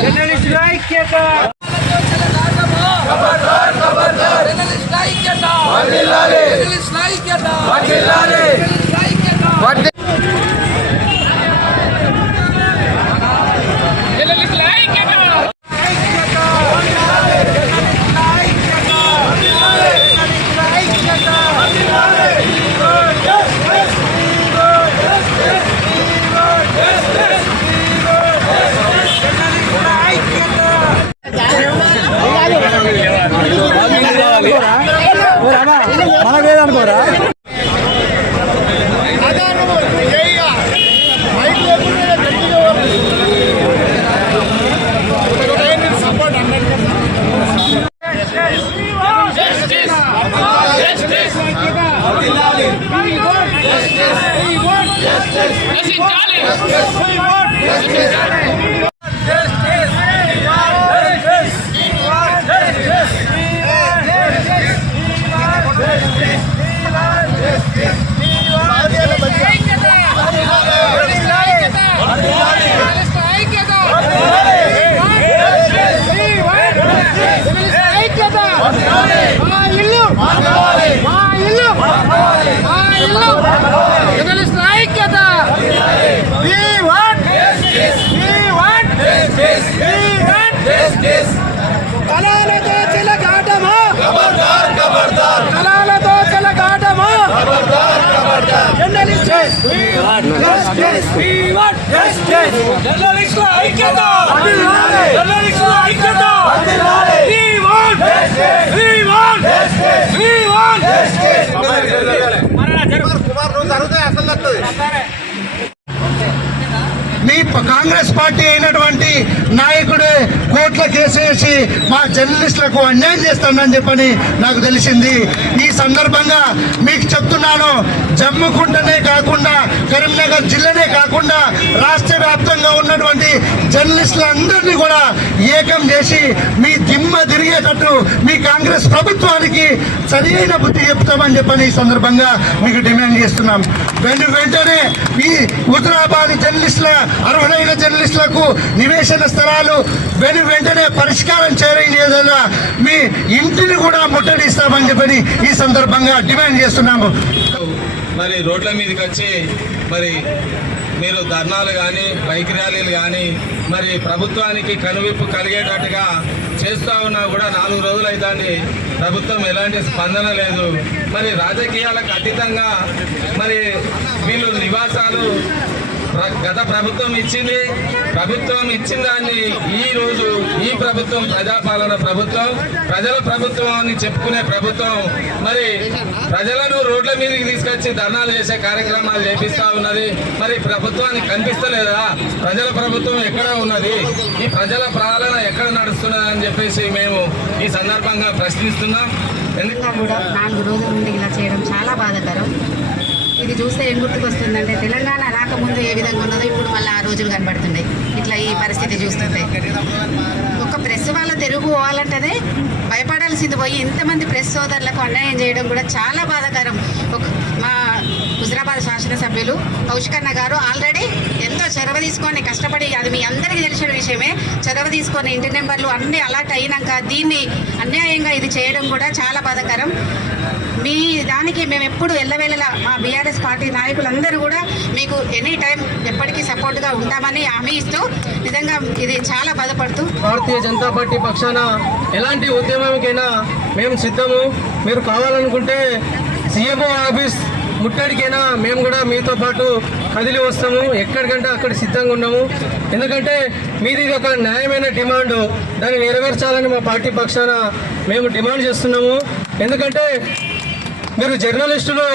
జర్నలిస్టుల జర్నలిస్టుల కావాలి. జర్నలిస్టుల ఐక్యత కావాలి. కావాలి. కావాలి మా ఇల్లు మాకు కావాలి కావాలి కావాలి మా ఇల్లు మాకు కావాలి జర్నలిస్టుల ఐక్యత జర్నలిస్టుల ఐక్యత వర్ధిల్లాలి జర్నలిస్టుల ఐక్యత వర్ధిల్లాలి జర్నలిస్టుల ఐక్యత జర్నలిస్టుల ఐక్యత మనకేదనుకోరా కళాలతో చెలగాటమా కళాలతో చెలగాటమా జర్నలిస్ట్ జర్నలిస్టుల ఐక్యత జర్నలిస్టుల ఐక్యత మీ ప- కాంగ్రెస్ పార్టీ అయినటువంటి నాయకుడే కోట్ల కేసు వేసి మా జర్నలిస్టులకు అన్యాయం చేస్తానని చెప్పని నాకు తెలిసింది. ఈ సందర్భంగా మీకు చెప్తున్నాను జమ్ముకుంటనే కాకుండా కరీంనగర్ జిల్లానే కాకుండా రాష్ట్ర వ్యాప్తంగా ఉన్నటువంటి జర్నలిస్టులందరినీ కూడా ఏకం చేసి మీ దిమ్మ తిరిగేటట్టు మీ కాంగ్రెస్ ప్రభుత్వానికి సరైన బుద్ధి చెప్తామని చెప్పని ఈ సందర్భంగా మీకు డిమాండ్ చేస్తున్నాం. వెంట వెంటనే ఈ హుజరాబాద్ జర్నలిస్టుల అర్హులైన జర్నలిస్టులకు నివేశన స్థలాలు వెను వెంటనే పరిష్కారం చేయలేదన్నా మీ ఇంటిని కూడా ముట్టడిస్తామని చెప్పని ఈ సందర్భంగా డిమాండ్ చేస్తున్నాము. మరి రోడ్ల మీదకి వచ్చి మరి మీరు ధర్నాలు కానీ బైక్ ర్యాలీలు కానీ మరి ప్రభుత్వానికి కనువిప్పు కలిగేటట్టుగా చేస్తూ ఉన్నా కూడా నాలుగు రోజులు అవుతుంది ప్రభుత్వం ఎలాంటి స్పందన లేదు. మరి రాజకీయాలకు అతీతంగా మరి వీళ్ళు నివాసాలు గత ప్రభుత్వం ఇచ్చింది ప్రభుత్వం ఇచ్చిన దాన్ని ఈ రోజు ఈ ప్రభుత్వం ప్రజాపాలన ప్రభుత్వం ప్రజల ప్రభుత్వం అని చెప్పుకునే ప్రభుత్వం. మరి ప్రజలను రోడ్ల మీదకి తీసుకొచ్చి ధర్నాలు చేసే కార్యక్రమాలు చేపిస్తా ఉన్నది. మరి ప్రభుత్వానికి కనిపిస్తలేదా? ప్రజల ప్రభుత్వం ఎక్కడ ఉన్నది? ఈ ప్రజల పాలన ఎక్కడ నడుస్తున్నది అని చెప్పేసి మేము ఈ సందర్భంగా ప్రశ్నిస్తున్నాం. ఎందుకు కూడా నాలుగు రోజుల నుండి ఇలా చేయడం చాలా బాధాకరం. ఇది చూస్తే ఏం గుర్తుకొస్తుందంటే తెలంగాణ రాకముందు ఏ విధంగా ఉన్నదో ఇప్పుడు మళ్ళీ ఆ రోజులు కనబడుతున్నాయి. ఇట్లా ఈ పరిస్థితి చూస్తుంటే. ఒక ప్రెస్ వాళ్ళ తెలుగు పోవాలంటేనే భయపడాల్సింది పోయి ఇంతమంది ప్రెస్ సోదరులకు అన్యాయం చేయడం కూడా చాలా బాధాకరం. ఒక మా హుజరాబాద్ శాసనసభ్యులు కౌశికన్న గారు ఆల్రెడీ ఎంతో చొరవ తీసుకొని కష్టపడి అది మీ అందరికీ తెలిసిన విషయమే చొరవ తీసుకొని ఇంటి నెంబర్లు అన్నీ అలాట్ అయినాక దీన్ని అన్యాయంగా ఇది చేయడం కూడా చాలా బాధాకరం. మీ దానికి మేము ఎప్పుడు ఎల్లవేళలా మా బీఆర్ఎస్ పార్టీ నాయకులందరూ కూడా మీకు ఎనీ టైం ఎప్పటికీ సపోర్ట్గా ఉంటామని హామీ ఇస్తూ నిజంగా ఇది చాలా బాధపడుతూ భారతీయ జనతా పార్టీ పక్షాన ఎలాంటి ఉద్యమంకైనా మేము సిద్ధము. మీరు కావాలనుకుంటే సీఎంఓ ఆఫీస్ ముట్టడికైనా మేము కూడా మీతో పాటు కదిలి వస్తాము. ఎక్కడికంటే అక్కడ సిద్ధంగా ఉన్నాము. ఎందుకంటే మీది ఇది ఒక న్యాయమైన డిమాండ్. దాన్ని నెరవేర్చాలని మా పార్టీ పక్షాన మేము డిమాండ్ చేస్తున్నాము. ఎందుకంటే మీరు జర్నలిస్టులు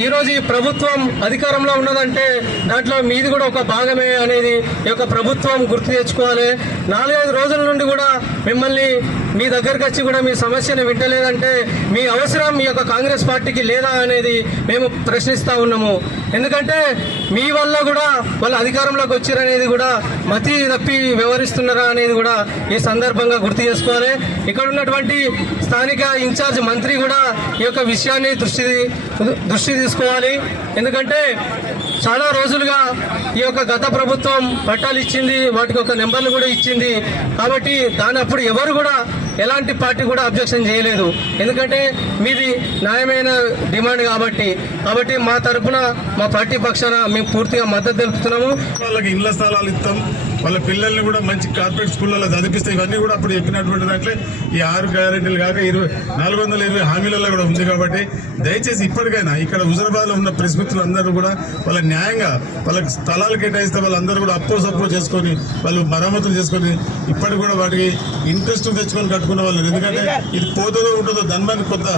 ఈరోజు ఈ ప్రభుత్వం అధికారంలో ఉన్నదంటే దాంట్లో మీది కూడా ఒక భాగమే అనేది ఈ యొక్క ప్రభుత్వం గుర్తు తెచ్చుకోవాలి. నాలుగైదు రోజుల నుండి కూడా మిమ్మల్ని మీ దగ్గరకు వచ్చి కూడా మీ సమస్యను వింటలేదంటే మీ అవసరం మీ యొక్క కాంగ్రెస్ పార్టీకి లేదా అనేది మేము ప్రశ్నిస్తూ ఉన్నాము. ఎందుకంటే మీ వల్ల కూడా వాళ్ళు అధికారంలోకి వచ్చారనేది కూడా మతి తప్పి వ్యవహరిస్తున్నారా అనేది కూడా ఈ సందర్భంగా గుర్తు చేసుకోవాలి. ఇక్కడ ఉన్నటువంటి స్థానిక ఇన్ఛార్జ్ మంత్రి కూడా ఈ యొక్క విషయాన్ని దృష్టి దృష్టి తీసుకోవాలి. ఎందుకంటే చాలా రోజులుగా ఈ యొక్క గత ప్రభుత్వం పట్టాలు ఇచ్చింది వాటికి ఒక నెంబర్లు కూడా ఇచ్చింది. కాబట్టి దాని అప్పుడు ఎవరు కూడా ఎలాంటి పార్టీ కూడా అబ్జెక్షన్ చేయలేదు. ఎందుకంటే మీది న్యాయమైన డిమాండ్ కాబట్టి. కాబట్టి మా తరపున మా పార్టీ పక్షాన మేము పూర్తిగా మద్దతు తెలుపుతున్నాము. వాళ్ళకి ఇళ్ళ స్థలాలు ఇస్తాం. వాళ్ళ పిల్లల్ని కూడా మంచి కార్పొరేట్ స్కూళ్ళలో చదివిస్తే ఇవన్నీ కూడా అప్పుడు చెప్పినటువంటి దాంట్లో ఈ ఆరు గ్యారెంటీలు కాక ఇరవై నాలుగు వందల ఇరవై హామీలలో కూడా ఉంది కాబట్టి దయచేసి ఇప్పటికైనా ఇక్కడ హుజరాబాద్లో ఉన్న ప్రెస్ మిత్రులందరూ కూడా వాళ్ళ న్యాయంగా వాళ్ళకి స్థలాలు కేటాయిస్తే వాళ్ళందరూ కూడా అప్పో సప్పో చేసుకొని వాళ్ళు మరమ్మతులు చేసుకొని ఇప్పటికి కూడా వాటికి ఇంట్రెస్ట్ తెచ్చుకొని కట్టుకున్న వాళ్ళు ఎందుకంటే ఇది పోతుందో ఉంటుందో దాని కొంత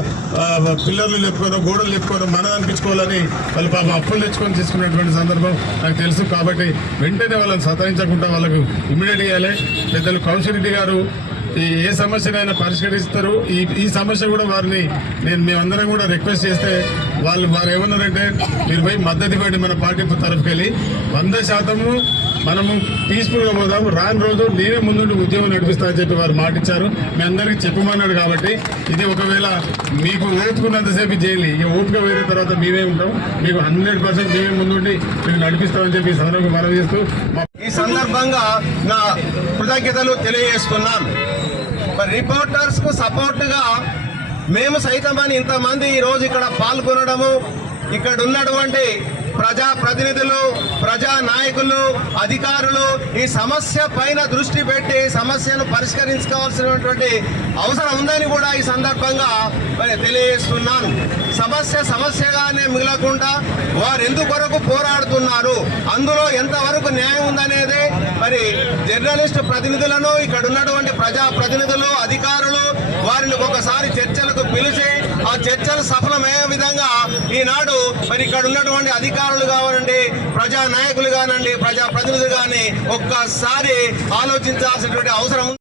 పిల్లర్లు లేపుకోనో గోడలు లేపుకోనో మనం అనిపించుకోవాలని వాళ్ళు పాపం అప్పులు తెచ్చుకొని చేసుకున్నటువంటి సందర్భం నాకు తెలుసు కాబట్టి వెంటనే వాళ్ళని సతాయించకుండా వాళ్ళకు ఇమ్మీడియట్ చేయాలి పెద్దలు కౌన్సిలిటీ రెడ్డి గారు ఈ ఏ సమస్యనైనా పరిష్కరిస్తారు. ఈ ఈ సమస్య కూడా వారిని నేను మేమందరం కూడా రిక్వెస్ట్ చేస్తే వాళ్ళు వారు ఏమన్నారంటే మీరు పోయి మద్దతు ఇవ్వండి మన పార్టీ తరఫుకి వెళ్ళి. వంద శాతము మనము పీస్ఫుల్గా పోదాము. రాని రోజు నేనే ముందుండి ఉద్యమం నడిపిస్తా అని చెప్పి వారు మాటిచ్చారు. మీ అందరికీ చెప్పమన్నాడు కాబట్టి ఇది ఒకవేళ మీకు ఓపుకున్నంతసేపు చేయాలి ఇక ఓపిక పోయిన తర్వాత మేమే ఉంటాం. మీకు హండ్రెడ్ పర్సెంట్ మేమే ముందుండి మీకు నడిపిస్తామని చెప్పి ఈ సందర్భంగా చేస్తూ ఈ సందర్భంగా నా కృతజ్ఞతలు తెలియజేస్తున్నాం. మరి రిపోర్టర్స్కు సపోర్ట్గా మేము అని ఇంతమంది ఈ రోజు ఇక్కడ పాల్గొనడము ఇక్కడ ఉన్నటువంటి ప్రజా ప్రతినిధులు ప్రజా నాయకులు అధికారులు ఈ సమస్య పైన దృష్టి పెట్టి సమస్యను పరిష్కరించుకోవాల్సినటువంటి అవసరం ఉందని కూడా ఈ సందర్భంగా మరి తెలియజేస్తున్నాను. సమస్య సమస్యగానే మిగలకుండా వారు ఎందుకొరకు పోరాడుతున్నారు అందులో ఎంతవరకు న్యాయం ఉందనేది మరి జర్నలిస్ట్ ప్రతినిధులను ఇక్కడ ఉన్నటువంటి ప్రజా ప్రతినిధులు అధికారులు వారిని ఒకసారి చర్చలకు పిలిచి ఆ చర్చలు సఫలమయ్యే విధంగా ఈనాడు మరి ఇక్కడ ఉన్నటువంటి అధికారులు కావాలండి ప్రజా నాయకులు కానండి ప్రజా ప్రతినిధులు కానీ ఒక్కసారి ఆలోచించాల్సినటువంటి అవసరం